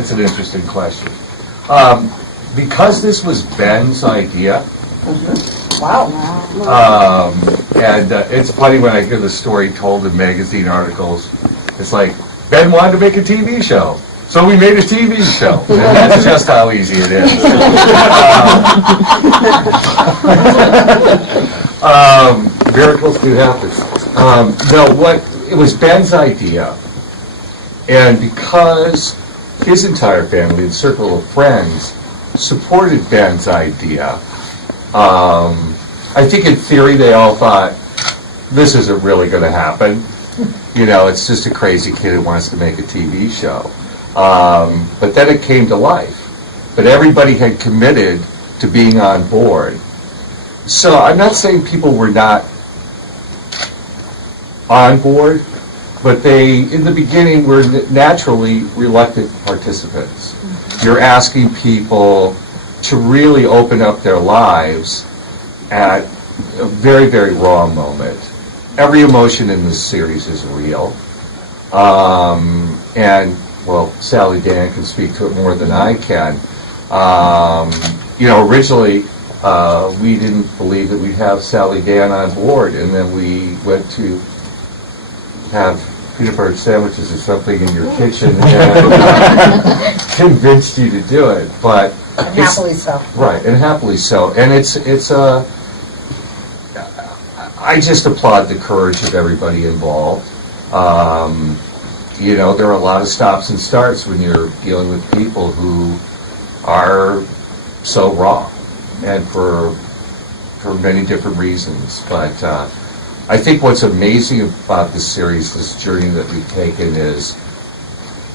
That's an interesting question. Because this was Ben's idea, Wow. and it's funny when I hear the story told in magazine articles. It's like, Ben wanted to make a TV show, so we made a TV show. And that's just how easy it is. Miracles do happen. It was Ben's idea, and because his entire family and circle of friends supported Ben's idea, I think in theory they all thought, this isn't really going to happen. It's just a crazy kid who wants to make a TV show. But then it came to life. But everybody had committed to being on board. So I'm not saying people were not on board, but they, in the beginning, were naturally reluctant participants. You're asking people to really open up their lives at a very, very raw moment. Every emotion in this series is real. And, well, Sallydan can speak to it more than I can. Originally, we didn't believe that we'd have Sallydan on board, and then we went to have peanut butter sandwiches or something in your kitchen and convinced you to do it. But Happily so. Right, and happily so. And I just applaud the courage of everybody involved. There are a lot of stops and starts when you're dealing with people who are so raw, and for many different reasons. But I think what's amazing about this series, this journey that we've taken, is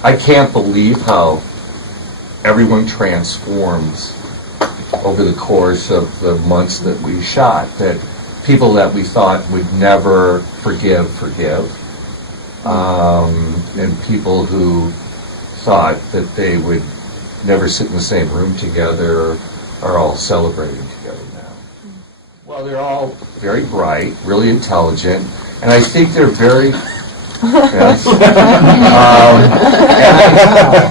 I can't believe how everyone transforms over the course of the months that we shot. That people that we thought would never forgive. And people who thought that they would never sit in the same room together are all celebrating together now. Well, they're all very bright, really intelligent, and I think they're very... Yes.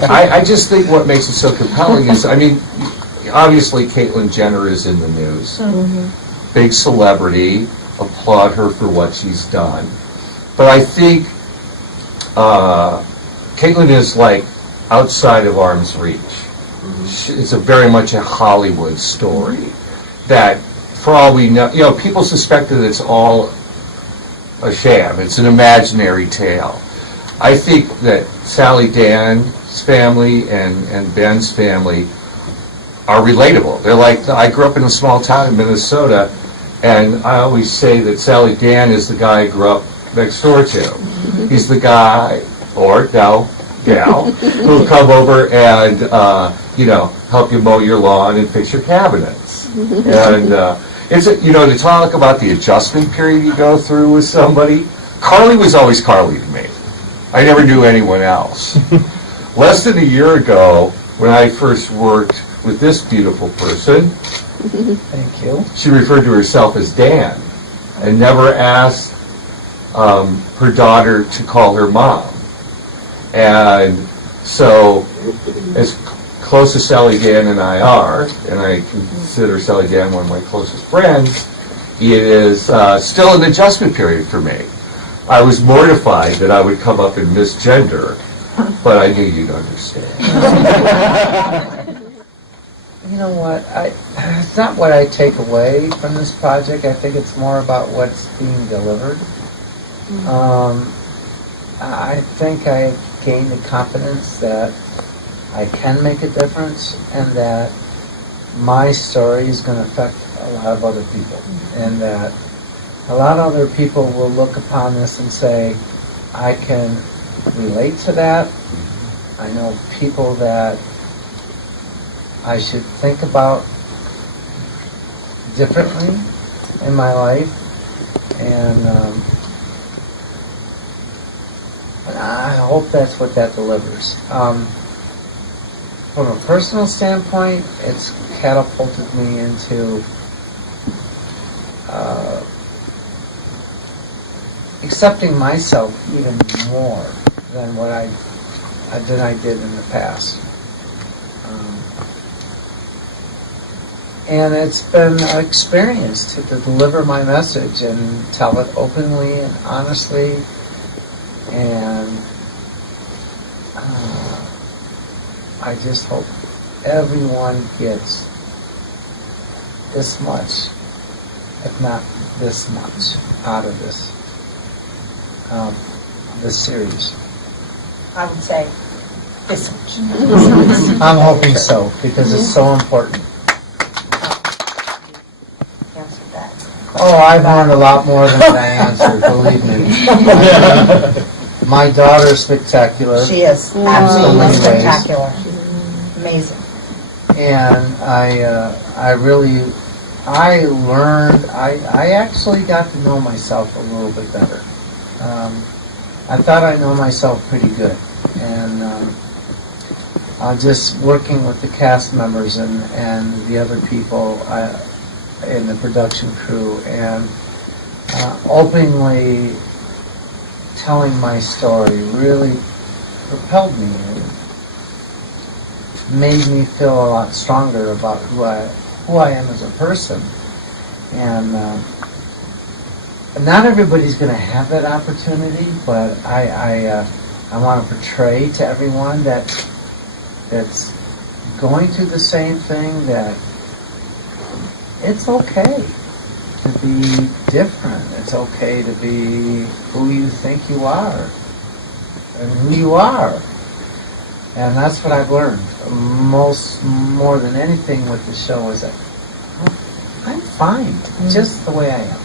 I just think what makes it so compelling is, obviously Caitlyn Jenner is in the news. Big celebrity, applaud her for what she's done. But I think Caitlyn is outside of arm's reach. It's very much a Hollywood story that, for all we know, people suspect that it's all a sham. It's an imaginary tale. I think that Sallydan's family and Ben's family are relatable. They're I grew up in a small town in Minnesota, and I always say that Sallydan is the guy I grew up next door to. He's the guy, or gal, who'll come over and, help you mow your lawn and fix your cabinets. And to talk about the adjustment period you go through with somebody, Carly was always Carly to me. I never knew anyone else. Less than a year ago, when I first worked with this beautiful person, Thank you. she referred to herself as Dan and never asked her daughter to call her mom. And so, as close as Sallydan and I are, and I consider Sallydan one of my closest friends, it is still an adjustment period for me. I was mortified that I would come up and misgender, but I knew you'd understand. You know what? It's not what I take away from this project. I think it's more about what's being delivered. I think I gained the confidence that I can make a difference, and that my story is going to affect a lot of other people, and that a lot of other people will look upon this and say, I can relate to that. I know people that I should think about differently in my life, and I hope that's what that delivers. From a personal standpoint, it's catapulted me into accepting myself even more than what I did in the past. And it's been an experience to deliver my message and tell it openly and honestly. And I just hope everyone gets this much, if not this much, out of this series. I would say this much. I'm hoping so, because it's so important. Answer that. Oh, I've learned a lot more than I answered, believe me. My daughter's spectacular. She is In so absolutely many ways. spectacular. Amazing. And I actually got to know myself a little bit better. I thought I know myself pretty good. And just working with the cast members and the other people in the production crew and openly telling my story really propelled me and made me feel a lot stronger about who I am as a person. And not everybody's going to have that opportunity, but I want to portray to everyone that's going through the same thing that it's okay to be different. It's okay to be who you think you are and who you are. And that's what I've learned more than anything with the show is that I'm fine just the way I am.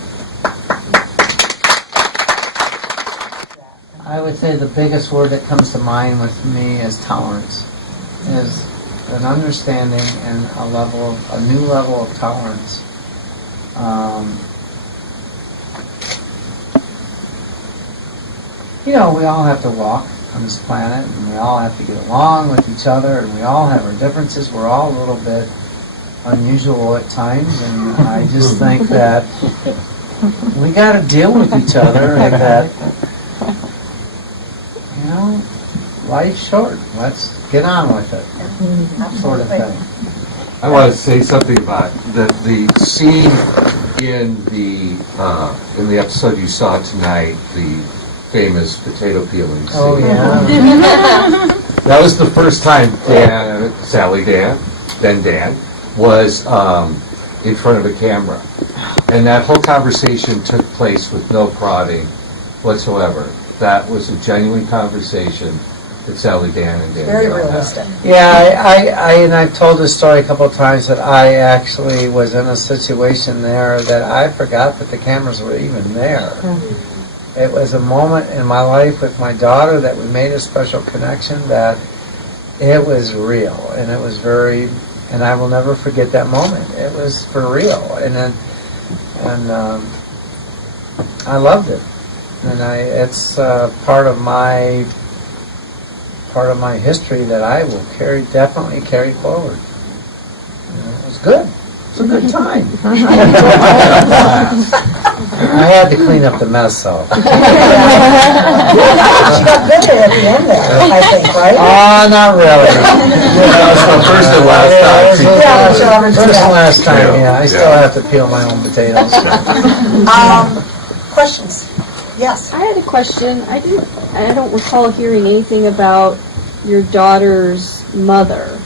I would say the biggest word that comes to mind with me is tolerance, is an understanding and a new level of tolerance. We all have to walk on this planet, and we all have to get along with each other, and we all have our differences. We're all a little bit unusual at times, and I just think that we got to deal with each other, and that life's short. Let's get on with it, sort of thing. I want to say something about the scene in the episode you saw tonight, the famous potato peeling scene. Oh, yeah. That was the first time Sallydan, then Dan, was in front of a camera. And that whole conversation took place with no prodding whatsoever. That was a genuine conversation that Sallydan and Dan Very had. realistic. Yeah, and I've told this story a couple of times that I actually was in a situation there that I forgot that the cameras were even there. It was a moment in my life with my daughter that we made a special connection that it was real, and it was and I will never forget that moment. It was for real, and I loved it, and it's part of my history that I will definitely carry forward. It was good. It's a good time. I had to clean up the mess, though. She got good at it at the end there, I think, right? Oh, not really. So first and last time. First and last time, yeah. I still have to peel my own potatoes. Questions? Yes. I had a question. I don't recall hearing anything about your daughter's mother.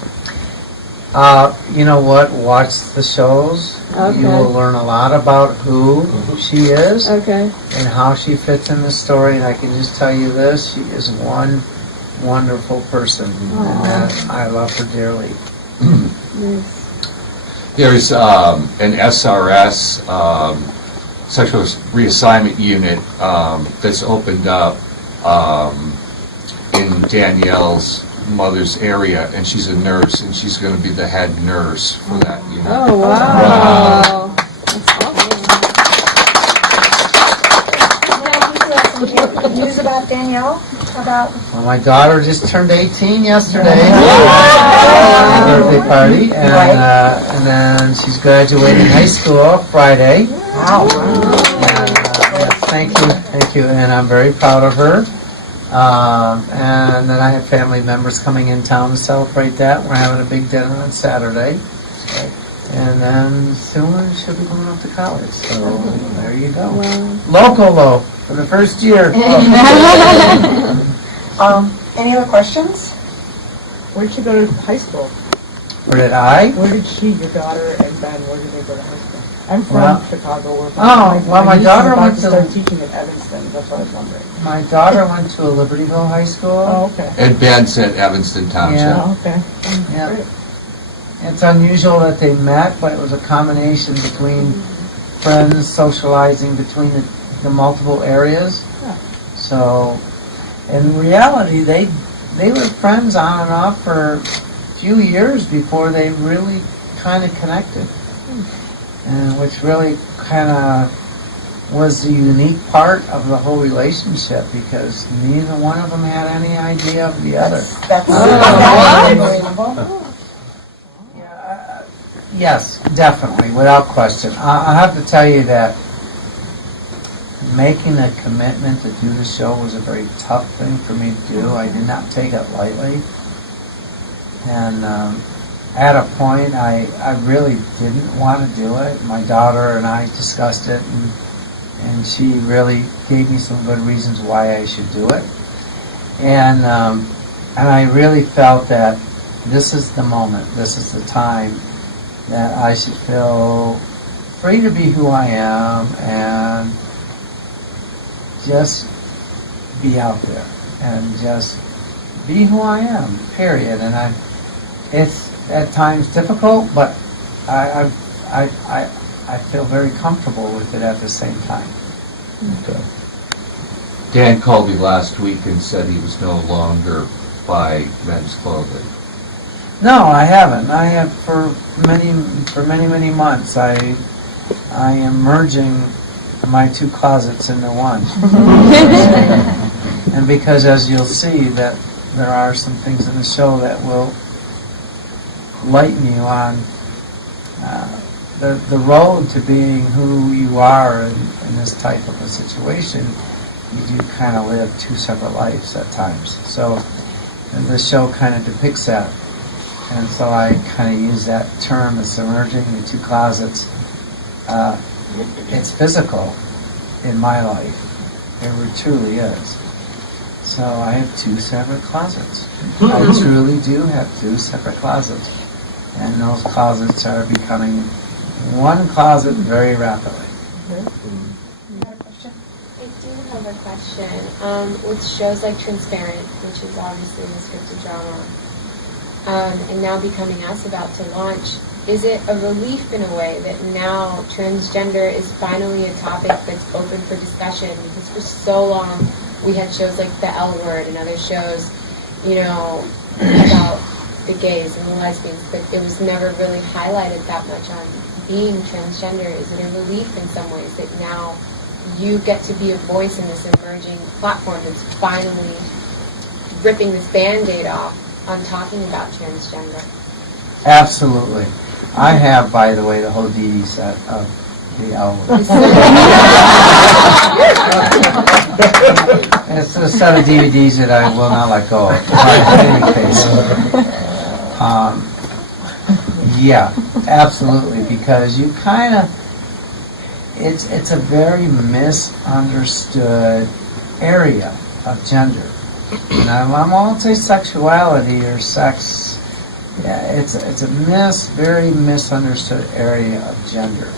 You know what? Watch the shows. Okay. You will learn a lot about who she is Okay. and how she fits in the story. And I can just tell you this: she is one wonderful person, and that I love her dearly. Nice. There's an SRS, sexual reassignment unit, that's opened up in Danielle's mother's area, and she's a nurse, and she's going to be the head nurse for that unit. Oh, wow. That's awesome. News about Danielle? Well, my daughter just turned 18 yesterday. Wow. Birthday party, and Right. and then she's graduating high school Friday. Wow. Thank you, and I'm very proud of her. And then I have family members coming in town to celebrate that. We're having a big dinner on Saturday. So And then soon she'll be going off to college. So there you go. Well, Local though, for the first year. Any other questions? Where'd she go to high school? Where did I? Where did she, your daughter, and Ben, where did they go to high school? I'm from Well- Chicago. Where my niece is daughter about went to to- start teaching at Evanston. That's what I was wondering. My daughter went to a Libertyville high school. Oh, okay. And Ben's at Evanston Township. Yeah. Oh, okay. Yeah. Great. It's unusual that they met, but it was a combination between friends socializing between the multiple areas. Yeah. So, in reality, they were friends on and off for a few years before they really kind of connected, and which really kind of was the unique part of the whole relationship because neither one of them had any idea of the other. That's unbelievable. Yes, definitely, without question. I have to tell you that making a commitment to do the show was a very tough thing for me to do. I did not take it lightly. And at a point, I really didn't want to do it. My daughter and I discussed it, and she really gave me some good reasons why I should do it. And I really felt that this is the moment, this is the time that I should feel free to be who I am and just be out there and just be who I am, period. And it's at times difficult, but I feel very comfortable with it at the same time. Okay. Dan called me last week and said he was no longer buy men's clothing. No, I haven't. I have for many months. I am merging my two closets into one. And because, as you'll see, that there are some things in the show that will lighten you on the road to being who you are in this type of a situation. You do kind of live two separate lives at times. So the show kind of depicts that. And so I kind of use that term as merging the two closets. It's physical in my life. It truly is. So I have two separate closets. I truly do have two separate closets. And those closets are becoming one closet very rapidly. I do have a question. With shows like Transparent, which is obviously a scripted drama, and now Becoming Us about to launch, is it a relief in a way that now transgender is finally a topic that's open for discussion? Because for so long we had shows like The L Word and other shows, you know, about the gays and the lesbians, but it was never really highlighted that much on being transgender. Is it a relief in some ways that now you get to be a voice in this emerging platform that's finally ripping this Band-Aid off on talking about transgender? Absolutely. I have, by the way, the whole DVD set of The L Word. It's a set of DVDs that I will not let go of. But in any case, yeah, absolutely, because you kind of, it's a very misunderstood area of gender. And I won't say sexuality or sex. Yeah, it's a very misunderstood area of gender.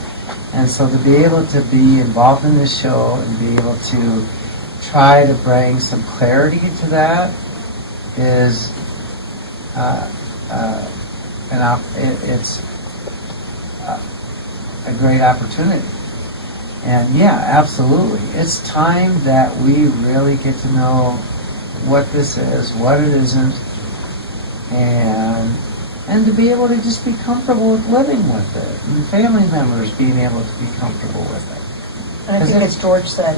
And so to be able to be involved in this show and be able to try to bring some clarity to that is it's a great opportunity. And yeah, absolutely. It's time that we really get to know what this is, what it isn't, and to be able to just be comfortable with living with it, and family members being able to be comfortable with it. And I think as George said,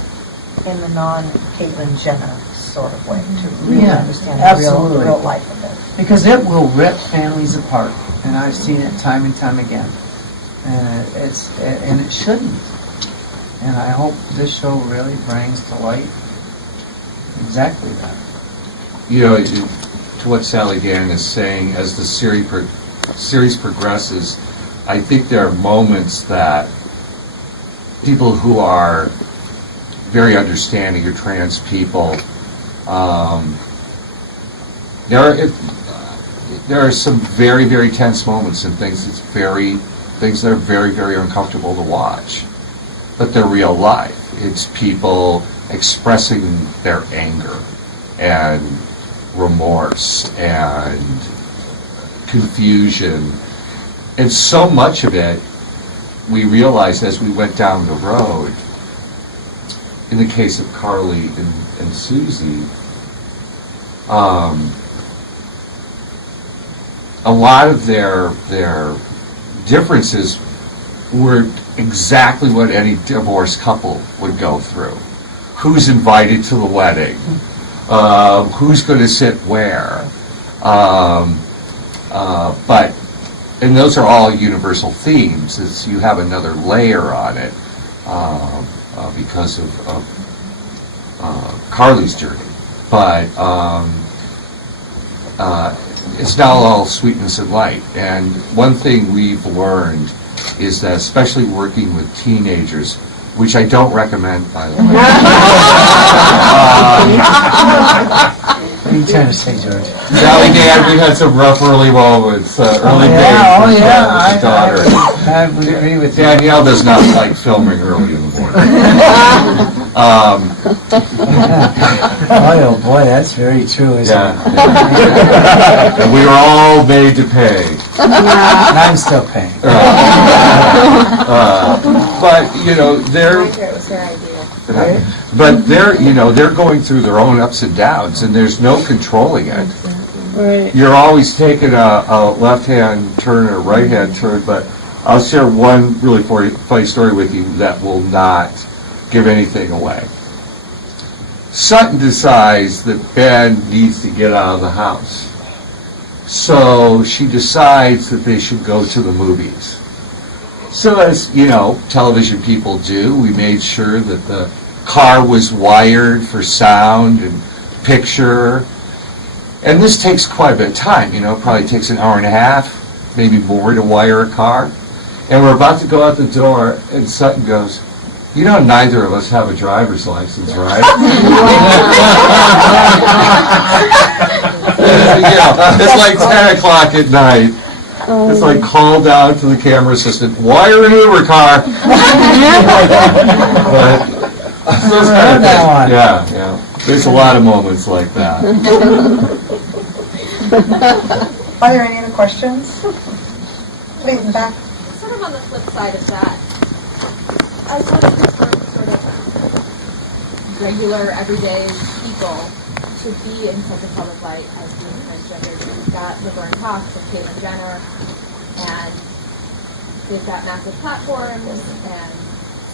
in the non-Caitlyn Jenner sort of way, to really understand the real life of it. Because it will rip families apart, and I've seen it time and time again. And it shouldn't. And I hope this show really brings to light exactly that. You know, to what Sallydan is saying, as the series progresses, I think there are moments that people who are very understanding of trans people, there are some very, very tense moments and things that are very, very uncomfortable to watch. But they're real life. It's people expressing their anger and remorse and confusion. And so much of it, we realized as we went down the road, in the case of Carly and Susie, a lot of their differences were exactly what any divorced couple would go through. Who's invited to the wedding? Who's going to sit where? And those are all universal themes. It's, you have another layer on it because of Carly's journey. But it's not all sweetness and light. And one thing we've learned is that, especially working with teenagers, which I don't recommend, by the way. What are you trying to say, George? Sallydan, we had some rough early moments, early days with his daughter. I would agree with you. Danielle does not like filming early in the morning. Oh boy, that's very true, isn't it? And we were all made to pay. And I'm still paying. But, you know, they're... It was her idea. But they're going through their own ups and downs, and there's no controlling it. Right. You're always taking a left-hand turn or a right-hand turn, but I'll share one really funny story with you that will not give anything away. Sutton decides that Ben needs to get out of the house. So she decides that they should go to the movies. So as, television people do, we made sure that the car was wired for sound and picture. And this takes quite a bit of time, probably takes an hour and a half, maybe more to wire a car. And we're about to go out the door, and Sutton goes, neither of us have a driver's license, right? It's like 10 o'clock at night. It's like call down to the camera assistant, wire an Uber car. Yeah. There's a lot of moments like that. Are there any other questions? Please, in the back. Sort of on the flip side of that, as one of the first sort of regular, everyday people to be in such a public light as being transgender, you've got Laverne Cox and Caitlyn Jenner, and they've got massive platforms and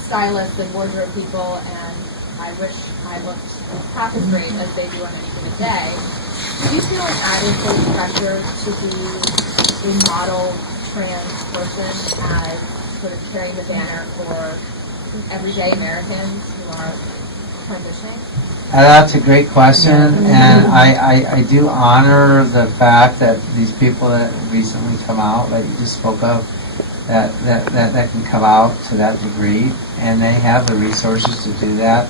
stylists and wardrobe people, and I wish I looked half as great as they do on any given day. Do you feel an added sort of pressure to be a model trans person as sort of carrying the banner for everyday Americans who are transitioning? That's a great question, and I do honor the fact that these people that recently come out, like you just spoke of, that can come out to that degree, and they have the resources to do that,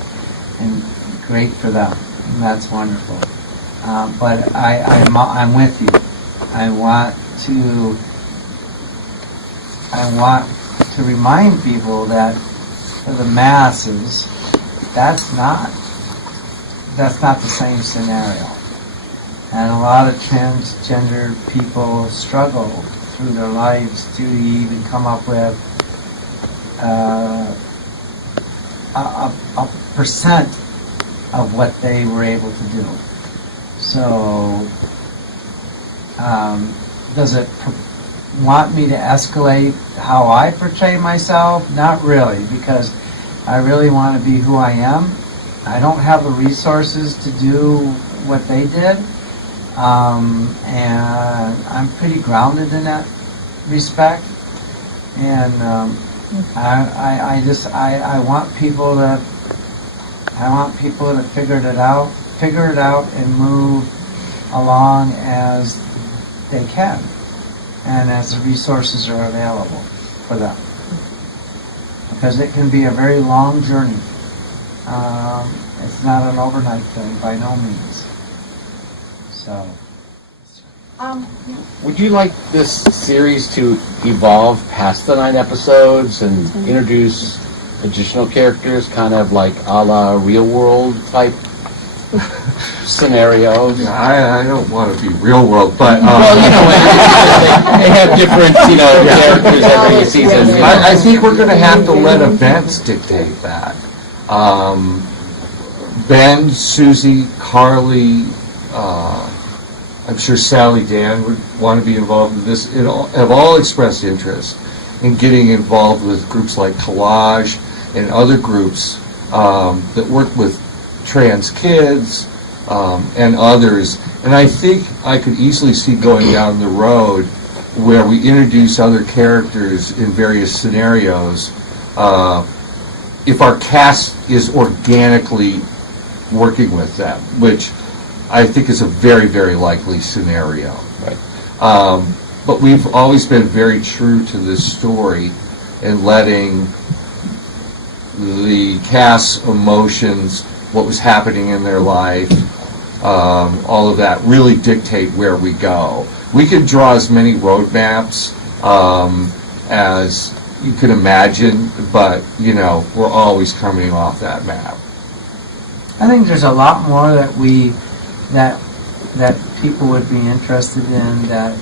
and great for them, and that's wonderful. But I'm with you. I want to remind people that for the masses, that's not the same scenario. And a lot of transgender people struggle through their lives to even come up with a percent of what they were able to do. So, does it want me to escalate how I portray myself? Not really, because I really want to be who I am. I don't have the resources to do what they did, and I'm pretty grounded in that respect. And I want people to figure it out, and move along as they can, and as the resources are available. for them. Because it can be a very long journey. It's not an overnight thing by no means. So. Would you like this series to evolve past the 9 episodes and introduce additional characters, kind of like a la real world type scenarios? I don't want to be real world, but Well, they have different, characters every season. I think we're going to have to let events dictate that. Ben, Susie, Carly, I'm sure Sallydan would want to be involved in this. Have all expressed interest in getting involved with groups like Collage and other groups that work with trans kids and others. And I think I could easily see going down the road where we introduce other characters in various scenarios if our cast is organically working with them, which I think is a very, very likely scenario. Right. But we've always been very true to this story and letting the cast's emotions, what was happening in their life, all of that really dictate where we go. We can draw as many roadmaps as you can imagine, but, we're always coming off that map. I think there's a lot more that that people would be interested in, that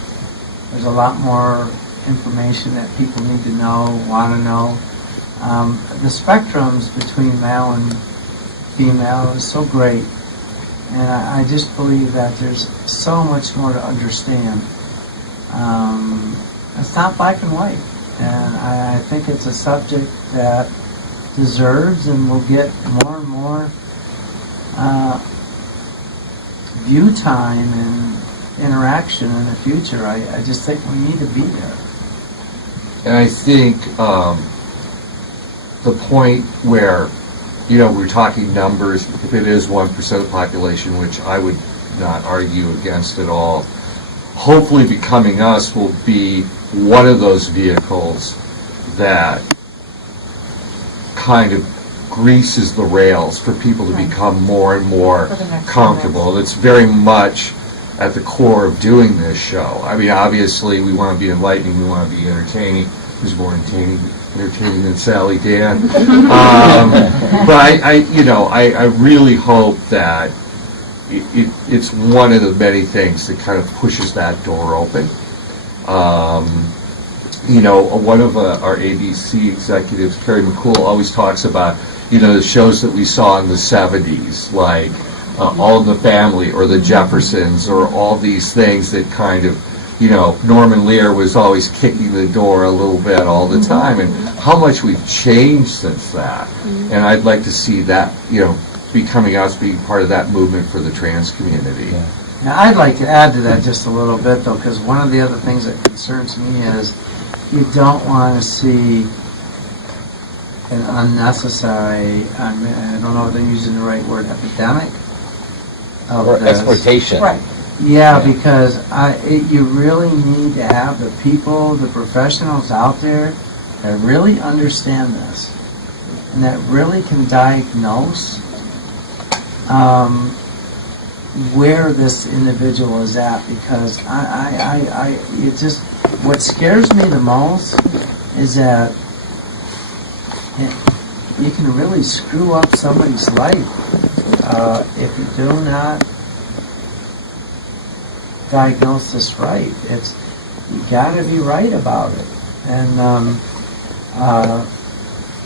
there's a lot more information that people need to know, want to know. The spectrums between male and female is so great, and I just believe that there's so much more to understand. It's not black and white, and I think it's a subject that deserves and will get more and more view time and interaction in the future. I just think we need to be there. And I think the point where, we're talking numbers, if it is 1% of the population, which I would not argue against at all, hopefully Becoming Us will be one of those vehicles that kind of greases the rails for people to become more and more comfortable. It's very much at the core of doing this show. I mean, obviously, we want to be enlightening, we want to be entertaining. Who's more entertaining than Sallydan? But I really hope that it's one of the many things that kind of pushes that door open. One of our ABC executives, Carrie McCool, always talks about the shows that we saw in the 70s, like All in the Family or the Jeffersons, or all these things that kind of, Norman Lear was always kicking the door a little bit all the time, and how much we've changed since that. And I'd like to see that, Becoming Us being part of that movement for the trans community. Yeah. Now, I'd like to add to that just a little bit, though, because one of the other things that concerns me is you don't want to see an unnecessary, I don't know if I'm using the right word, epidemic of Or this. exploitation. Right. Yeah, because you really need to have the people, the professionals out there that really understand this and that really can diagnose where this individual is at. Because it just, what scares me the most is that you can really screw up somebody's life if you do not diagnose this right. You got to be right about it, and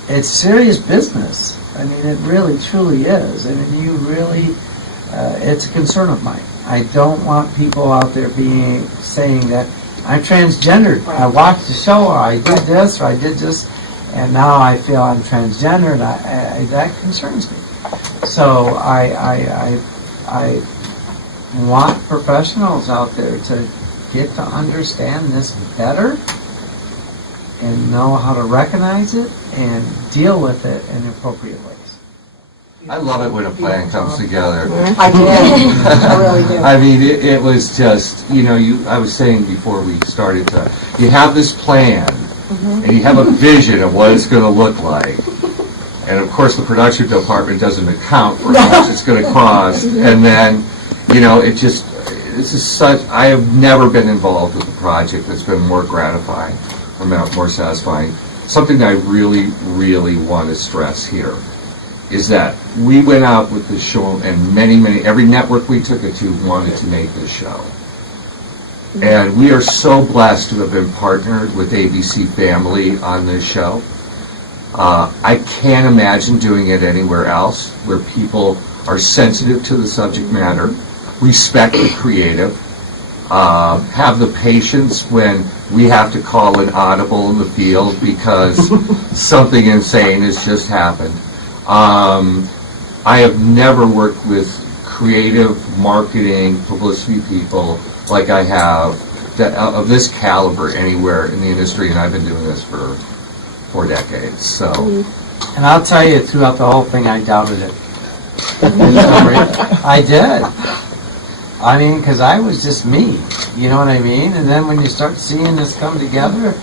it's serious business. I mean, it really, truly is. I mean, it's a concern of mine. I don't want people out there saying that I'm transgendered. I watched the show, or I did this, or I did this, and now I feel I'm transgender, and that concerns me. So I want professionals out there to get to understand this better and know how to recognize it and deal with it in appropriate ways. I love it when a plan comes together. I did. I really did. I mean, it was just, I was saying before we started you have this plan, and you have a vision of what it's going to look like. And of course, the production department doesn't account for how much it's going to cost. And then, this is such, I have never been involved with a project that's been more gratifying or more satisfying. Something that I really, really want to stress here is that we went out with this show, and every network we took it to wanted to make this show. And we are so blessed to have been partnered with ABC Family on this show. I can't imagine doing it anywhere else where people are sensitive to the subject matter, respect the creative, have the patience when we have to call an audible in the field because something insane has just happened. I have never worked with creative marketing, publicity people like I have of this caliber anywhere in the industry, and I've been doing this for 4 decades. So, And I'll tell you, throughout the whole thing, I doubted it. I did. I mean, because I was just me. You know what I mean? And then when you start seeing this come together,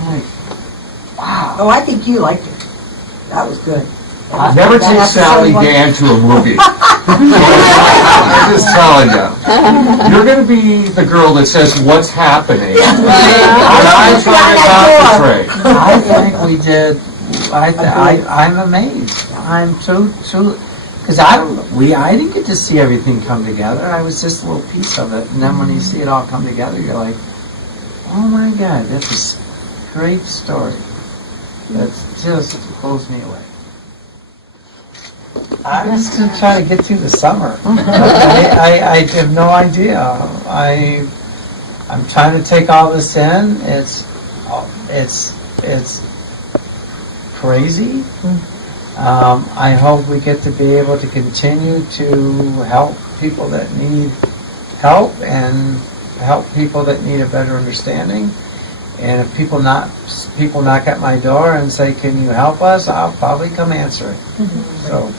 I'm like, wow. Oh, I think you liked it. That was good. never take Sallydan to a movie. I'm just telling you. You're going to be the girl that says what's happening. I'm trying to concentrate. I think we did. I'm amazed. I'm too, because I didn't get to see everything come together. I was just a little piece of it. And then when you see it all come together, you're like, oh my God, that's a great story. That just blows me away. I'm just going to try to get through the summer. I have no idea. I'm trying to take all this in. It's crazy. I hope we get to be able to continue to help people that need help and help people that need a better understanding. And if people knock at my door and say, "Can you help us?" I'll probably come answer it. So.